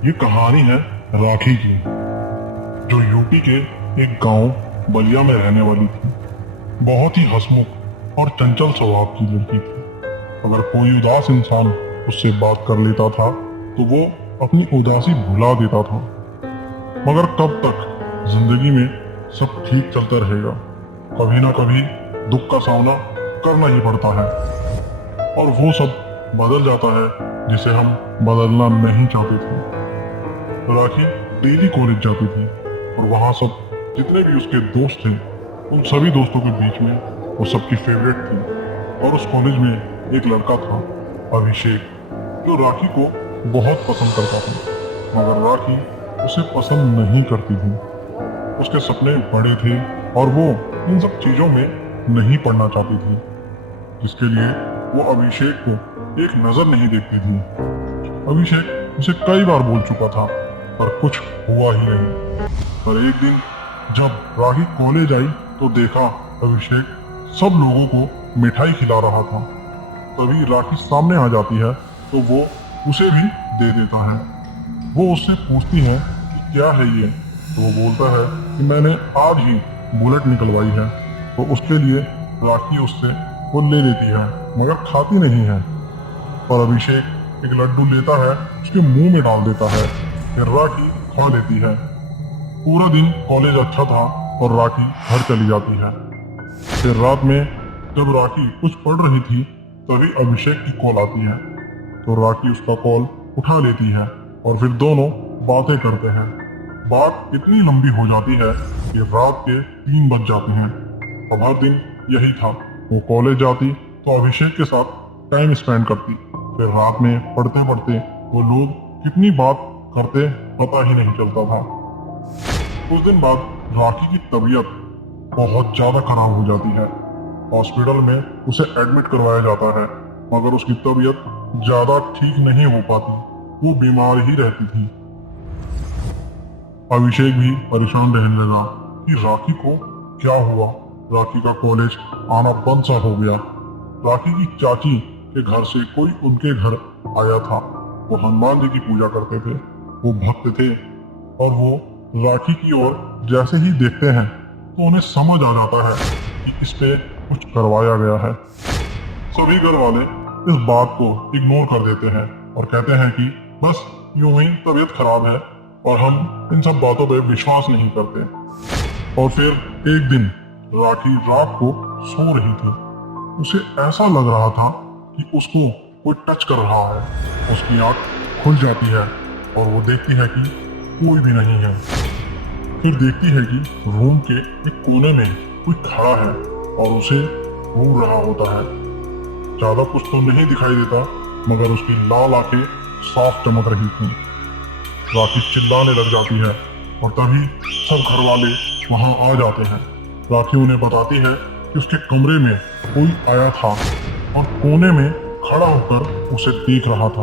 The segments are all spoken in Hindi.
ये कहानी है राखी की, जो यूपी के एक गांव बलिया में रहने वाली थी। बहुत ही हंसमुख और चंचल स्वभाव की लड़की थी। अगर कोई उदास इंसान उससे बात कर लेता था तो वो अपनी उदासी भुला देता था। मगर कब तक जिंदगी में सब ठीक चलता रहेगा, कभी ना कभी दुख का सामना करना ही पड़ता है और वो सब बदल जाता है जिसे हम बदलना नहीं चाहते थे। राखी डेली कॉलेज जाती थी और वहाँ सब जितने भी उसके दोस्त थे, उन सभी दोस्तों के बीच में वो सबकी फेवरेट थी। और उस कॉलेज में एक लड़का था, अभिषेक, जो राखी को बहुत पसंद करता था। मगर राखी उसे पसंद नहीं करती थी। उसके सपने बड़े थे और वो इन सब चीजों में नहीं पड़ना चाहती थी, जिसके लिए वो अभिषेक को एक नजर नहीं देखती थी। अभिषेक उसे कई बार बोल चुका था पर कुछ हुआ ही नहीं। पर एक दिन जब राखी कॉलेज आई तो देखा अभिषेक सब लोगों को मिठाई खिला रहा था। तभी राखी सामने आ जाती है तो वो उसे भी दे देता है। वो उससे पूछती है कि क्या है ये, तो वो बोलता है कि मैंने आज ही बुलेट निकलवाई है। तो उसके लिए राखी उससे वो ले लेती है मगर खाती नहीं है। पर अभिषेक एक लड्डू लेता है, उसके मुंह में डाल देता है, फिर राखी खा लेती है। पूरा दिन कॉलेज अच्छा था और राखी घर चली जाती है। फिर रात में जब राखी कुछ पढ़ रही थी तभी अभिषेक की कॉल आती है। तो राखी उसका कॉल उठा लेती है और फिर दोनों बातें करते हैं। बात इतनी लंबी हो जाती है कि रात के 3 बज जाते हैं। अब हर दिन यही था, वो कॉलेज जाती तो अभिषेक के साथ टाइम स्पेंड करती। फिर रात में पढ़ते पढ़ते वो लोग कितनी बात करते पता ही नहीं चलता था। कुछ दिन बाद राखी की तबीयत बहुत ज्यादा खराब हो जाती है। हॉस्पिटल में उसे एडमिट करवाया जाता है मगर उसकी तबीयत ज्यादा ठीक नहीं हो पाती, वो बीमार ही रहती थी। अभिषेक भी परेशान रहने लगा कि राखी को क्या हुआ। राखी का कॉलेज आना बंद सा हो गया। राखी की चाची के घर से कोई उनके घर आया था। वो हनुमान जी की पूजा करते थे, वो भक्त थे और वो राखी की ओर जैसे ही देखते हैं तो उन्हें समझ आ जाता है कि इस पे कुछ करवाया गया है। सभी घर वाले इस बात को इग्नोर कर देते हैं और कहते हैं कि बस यूं ही तबीयत खराब है और हम इन सब बातों पे विश्वास नहीं करते। और फिर एक दिन राखी रात को सो रही थी। उसे ऐसा लग रहा था कि उसको कोई टच कर रहा है। उसकी आंख खुल जाती है और वो देखती है कि कोई भी नहीं है। फिर देखती है कि रूम के एक कोने में कोई खड़ा है और उसे घूर रहा होता है। ज्यादा कुछ तो नहीं दिखाई देता मगर उसकी लाल आंखें साफ चमक रही थी। राखी चिल्लाने लग जाती है और तभी सब घर वाले वहां आ जाते हैं। राखी उन्हें बताती है कि उसके कमरे में कोई आया था और कोने में खड़ा होकर उसे देख रहा था,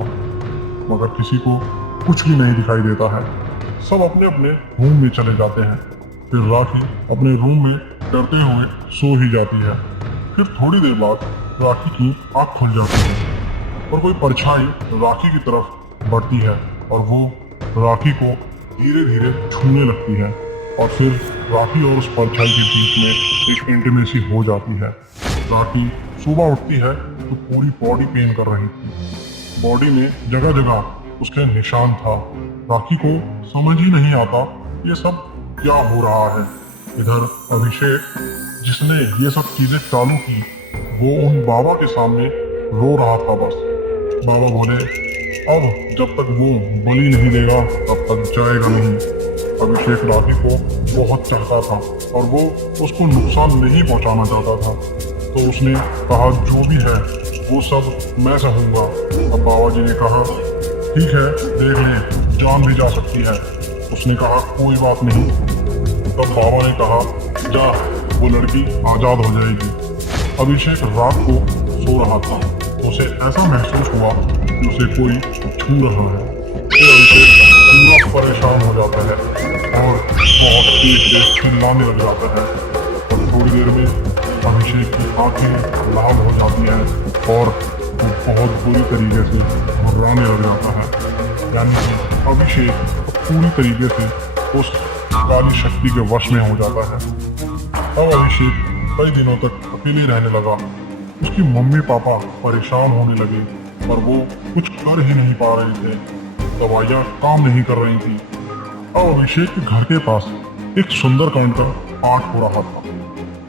मगर किसी को कुछ भी नहीं दिखाई देता है। सब अपने अपने रूम में चले जाते हैं। फिर राखी अपने रूम में डरते हुए सो ही जाती है। फिर थोड़ी देर बाद राखी की आंख खुल जाती है और कोई परछाई राखी की तरफ बढ़ती है और वो राखी को धीरे धीरे छूने लगती है। और फिर राखी और उस परछाई के बीच में एक इंटीमेसी हो जाती है। राखी सुबह उठती है तो पूरी बॉडी पेन कर रही थी। बॉडी में जगह जगह उसके निशान था। राखी को समझ ही नहीं आता ये सब क्या हो रहा है। इधर अभिषेक, जिसने ये सब चीजें चालू की, वो उन बाबा के सामने रो रहा था। बस बाबा बोले अब जब तक वो बलि नहीं देगा तब तक जाएगा नहीं। अभिषेक राखी को बहुत चाहता था और वो उसको नुकसान नहीं पहुंचाना चाहता था, तो उसने कहा जो भी है वो सब मैं सहूंगा। अब बाबा जी ने कहा ठीक है, देख ले, जान भी जा सकती है। उसने कहा कोई बात नहीं। तब बाबा ने कहा जा, वो लड़की आजाद हो जाएगी। अभिषेक रात को सो रहा था, उसे ऐसा महसूस हुआ कि उसे कोई छू रहा है। फिर अभिषेक पूरा परेशान हो जाता है और बहुत तेज चिल्लाने लग जाता है। और थोड़ी देर में अभिषेक की आंखें लाल हो जाती हैं और वो बहुत बुरी तरीके से घबराने लग जाता है। यानी कि अभिषेक पूरी तरीके से उस काली शक्ति के वश में हो जाता है। अब अभिषेक कई दिनों तक अकेले रहने लगा। उसकी मम्मी पापा परेशान होने लगे, पर वो कुछ कर ही नहीं पा रहे थे। दवाइयाँ काम नहीं कर रही थी। अब अभिषेक के घर के पास एक सुंदरकांड का पाठ हो रहा था,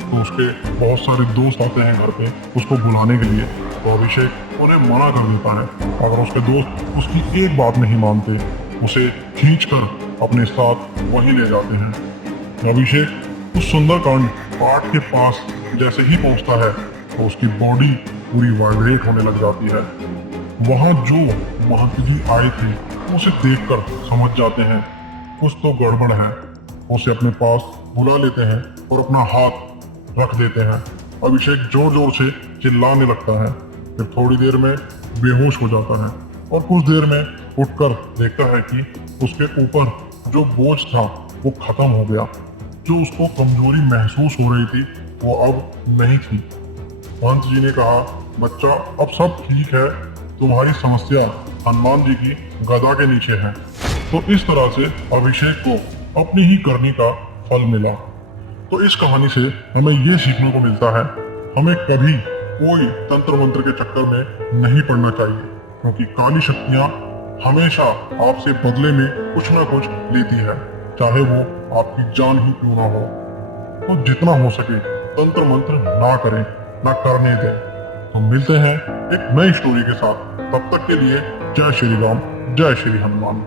तो उसके बहुत सारे दोस्त आते हैं घर पे उसको बुलाने के लिए। तो अभिषेक उन्हें मना कर देता है। अगर उसके दोस्त उसकी एक बात नहीं मानते, उसे खींचकर अपने साथ वहीं ले जाते हैं। अभिषेक उस सुंदरकांड पाठ के पास जैसे ही पहुंचता है तो उसकी बॉडी पूरी वाइब्रेट होने लग जाती है। वहां जो महंत जी आए थे उसे देखकर समझ जाते हैं कुछ तो गड़बड़ है। उसे अपने पास बुला लेते हैं और अपना हाथ रख देते हैं। अभिषेक जोर जोर से चिल्लाने लगता है, फिर थोड़ी देर में बेहोश हो जाता है और कुछ देर में उठकर देखता है कि उसके ऊपर जो बोझ था वो खत्म हो गया। जो उसको कमजोरी महसूस हो रही थी वो अब नहीं थी। महंत जी ने कहा, बच्चा अब सब ठीक है, तुम्हारी समस्या हनुमान जी की गदा के नीचे है। तो इस तरह से अभिषेक को अपनी ही करनी का फल मिला। तो इस कहानी से हमें ये सीखने को मिलता है, हमें कभी कोई तंत्र मंत्र के चक्कर में नहीं पड़ना चाहिए, क्योंकि काली शक्तियाँ हमेशा आपसे बदले में कुछ ना कुछ लेती है, चाहे वो आपकी जान ही क्यों ना हो। तो जितना हो सके तंत्र मंत्र ना करें, ना करने दें। तो मिलते हैं एक नई स्टोरी के साथ, तब तक के लिए जय श्री राम, जय श्री हनुमान।